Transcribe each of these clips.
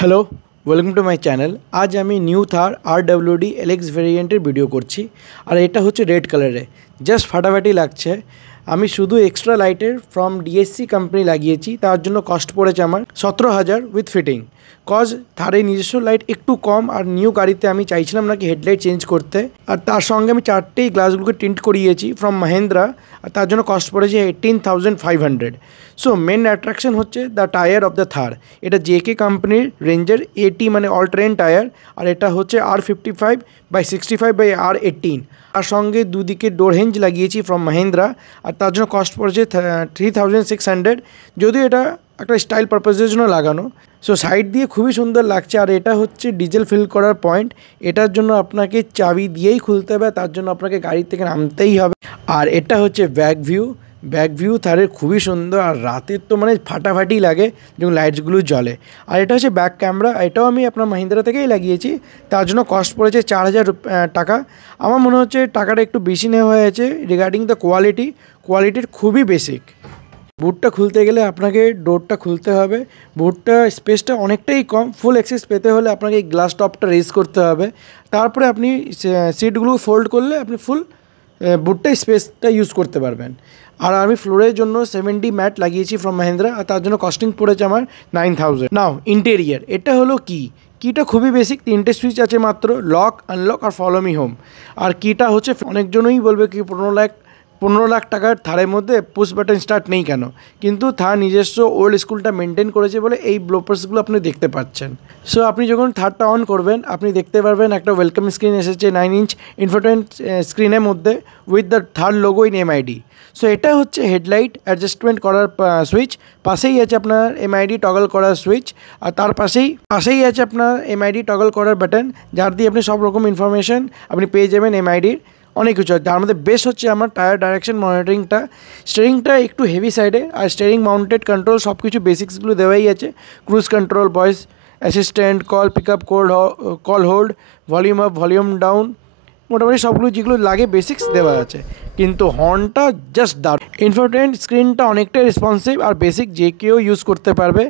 Hello, welcome to my channel. আজ আমি new থার RWD LX ভেরিয়েন্টের ভিডিও করছি। আর এটা হচ্ছে রেড কালারে, জাস্ট ফাটাফাটি লাগছে। আমি শুধু এক্সট্রা লাইটের ফ্রম DSC কোম্পানি লাগিয়েছি, তার জন্য কস্ট পড়েছে আমার 17,000 উইথ ফিটিং। কজ থারে নিজস্ব লাইট একটু কম, আর নিউ গাড়িতে আমি চাইছিলাম নাকি হেডলাইট চেঞ্জ করতে। আর তার সঙ্গে আমি চারটেই গ্লাসগুলোকে টিন্ট করিয়েছি ফ্রম মাহিন্দ্রা, আর তার জন্য কস্ট পড়েছে 18,500। সো মেন অ্যাট্রাকশন হচ্ছে দ্য টায়ার অফ দ্য থার। এটা JK কোম্পানির রেঞ্জের 80 মানে অল ট্রেন টায়ার, আর এটা হচ্ছে R55/65/R18। তার সঙ্গে দুদিকে ডোর হেঞ্জ লাগিয়েছি ফ্রম মাহিন্দ্রা, আর তার জন্য কস্ট পড়েছে 3,600। যদিও এটা একটা স্টাইল পারপাসের জন্য লাগানো। সো সাইড দিয়ে খুবই সুন্দর লাগছে। আর এটা হচ্ছে ডিজেল ফিল করার পয়েন্ট। এটার জন্য আপনাকে চাবি দিয়েই খুলতে হবে, তার জন্য আপনাকে গাড়ি থেকে নামতেই হবে। আর এটা হচ্ছে ব্যাক ভিউ থারের খুবই সুন্দর, আর রাতের তো মানে ফাটাফাটি লাগে যখন লাইটসগুলো জ্বলে। আর এটা হচ্ছে ব্যাক ক্যামেরা, এটাও আমি আপনার মাহিন্দ্রা থেকেই লাগিয়েছি। তার জন্য কস্ট পড়েছে 4,000 টাকা। আমার মনে হচ্ছে টাকাটা একটু বেশি নেওয়া হয়েছে রিগার্ডিং দ্য কোয়ালিটির খুবই বেসিক। বুটটা খুলতে গেলে আপনাকে ডোরটা খুলতে হবে। বুটটা স্পেসটা অনেকটাই কম, ফুল অ্যাক্সেস পেতে হলে আপনাকে এই গ্লাস টপটা রেজ করতে হবে। তারপরে আপনি সিটগুলো ফোল্ড করলে আপনি ফুল বুটটা স্পেসটা ইউজ করতে পারবেন। আর আমি ফ্লোরের জন্য 70 ম্যাট লাগিয়েছি ফ্রম মাহিন্দ্রা, আর তার জন্য কস্টিং পড়েছে আমার 9,000। নাও ইন্টেরিয়ার, এটা হলো কিটা খুবই বেসিক, 3টে সুইচ আছে মাত্র, লক, আনলক আর ফলো মি হোম। আর কিটা হচ্ছে অনেকজনই বলবে কি 15 লাখ টাকার থারের মধ্যে পুশ বাটন স্টার্ট নেই কেন, কিন্তু থার নিজস্ব ওল্ড স্কুলটা মেনটেন করেছে বলে এই ব্লোপার্সগুলো আপনি দেখতে পাচ্ছেন। সো আপনি যখন থারটা অন করবেন আপনি দেখতে পারবেন একটা ওয়েলকাম স্ক্রিন এসেছে 9 ইঞ্চ ইনফোটেনমেন্ট স্ক্রিনের মধ্যে with the Thar logo in MID। So এটা হচ্ছে হেডলাইট অ্যাডজাস্টমেন্ট করার সুইচ। পাশেই আছে আপনার MID টগল করার সুইচ, আর তার পাশেই আছে আপনার MID টগল করার বাটন, যার দিয়ে আপনি সব রকম ইনফরমেশন আপনি পেয়ে যাবেন MIDর। অনেক কিছু, যার মধ্যে বেস্ট হচ্ছে আমার টায়ার ডাইরেকশন মনিটরিংটা। স্টিয়ারিংটা একটু হেভি সাইডে, আর স্টিয়ারিং মাউন্টেড কন্ট্রোল সব কিছু বেসিক্সগুলো দেওয়াই আছে। Cruise control, voice assistant, call pick up, call hold, volume up, volume down, মোটামুটি সবগুলো যেগুলো লাগে বেসিক্স দেওয়া আছে। কিন্তু হর্নটা জাস্ট দারুণ। ইনফোটেনমেন্ট স্ক্রিনটা অনেকটাই রেসপন্সিভ আর বেসিক, যে কেউ ইউজ করতে পারবে।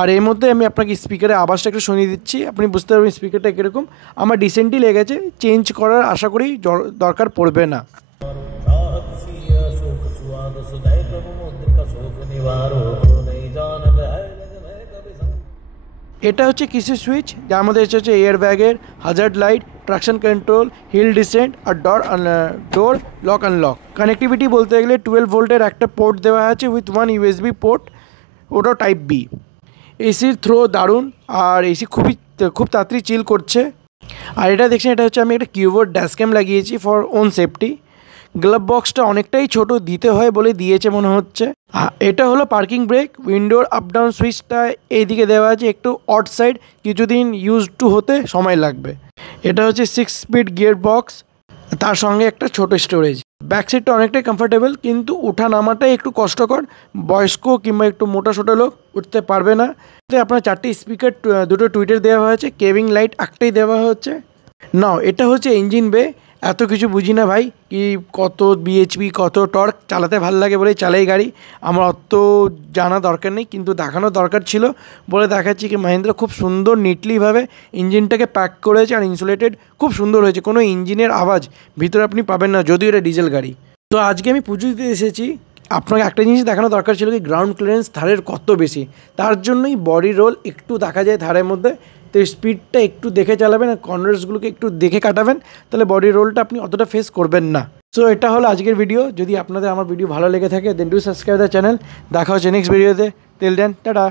আর এর মধ্যে আমি আপনাকে স্পিকারের আওয়াজটা একটু শুনিয়ে দিচ্ছি, আপনি বুঝতে পারবেন স্পিকারটা কীরকম। আমার ডিসেন্টলি লেগেছে, চেঞ্জ করার আশা করি দরকার পড়বে না। এটা হচ্ছে কিসের সুইচ, যার মধ্যে হচ্ছে এয়ার ব্যাগের, hazard light, traction control, hill descent আর ডোর লক আনলক। কানেক্টিভিটি বলতে গেলে 12 ভোল্টের একটা পোর্ট দেওয়া আছে উইথ 1 USB পোর্ট, ওটাও টাইপ B। এসির থ্রো দারুণ, আর এসি খুব তাড়াতাড়ি চিল করছে। আর এটা দেখছেন, এটা হচ্ছে আমি একটা কিউবোর্ড ড্যাশ ক্যাম লাগিয়েছি ফর ওন সেফটি। গ্লাভ বক্সটা অনেকটাই ছোট দিতে হয় বলে দিয়েছে মনে হচ্ছে। এটা হলো পার্কিং ব্রেক, উইন্ডোর আপ ডাউন সুইচটা এইদিকে দেওয়া আছে, একটু অড সাইড, কিছুদিন ইউজ টু হতে সময় লাগবে। এটা হচ্ছে 6 স্পিড গিয়ার বক্স, তার সঙ্গে একটা ছোট স্টোরেজ। ব্যাক সিটটা অনেকটাই কমফোর্টেবল, কিন্তু ওঠা নামাটাই একটু কষ্টকর। বয়স্ক কিংবা একটু মোটা সোটা লোক উঠতে পারবে না। আপনার 4টে স্পিকার, 2টো টুইটার দেওয়া হয়েছে, কেভিং লাইট একটাই দেওয়া হচ্ছে। নাও এটা হচ্ছে ইঞ্জিন বে। এত কিছু বুঝি না ভাই, কি কত BHP কত টর্ক, চালাতে ভালো লাগে বলেই চালাই গাড়ি। আমার অত জানা দরকার নেই, কিন্তু দেখানোর দরকার ছিল বলে দেখাচ্ছি কি মাহিন্দ্রা খুব সুন্দর নিটলিভাবে ইঞ্জিনটাকে প্যাক করেছে, আর ইনসুলেটেড খুব সুন্দর হয়েছে। কোনো ইঞ্জিনের আওয়াজ ভিতরে আপনি পাবেন না, যদিও এটা ডিজেল গাড়ি। তো আজকে আমি পুজো দিতে এসেছি, আপনাকে একটা জিনিস দেখানো দরকার ছিল কি গ্রাউন্ড ক্লিয়ারেন্স থারের কত বেশি। তার জন্যই বডি রোল একটু দেখা যায় থারের মধ্যে, তো স্পিডটা একটু দেখে চালাবেন, আর কর্নার্সগুলোকে একটু দেখে কাটাবেন, তাহলে বডি রোলটা আপনি অতটা ফেস করবেন না। সো এটা হলো আজকের ভিডিও। যদি আপনাদের আমার ভিডিও ভালো লেগে থাকে then do subscribe the channel. দেখা হচ্ছে নেক্সট ভিডিওতে। Till then tata.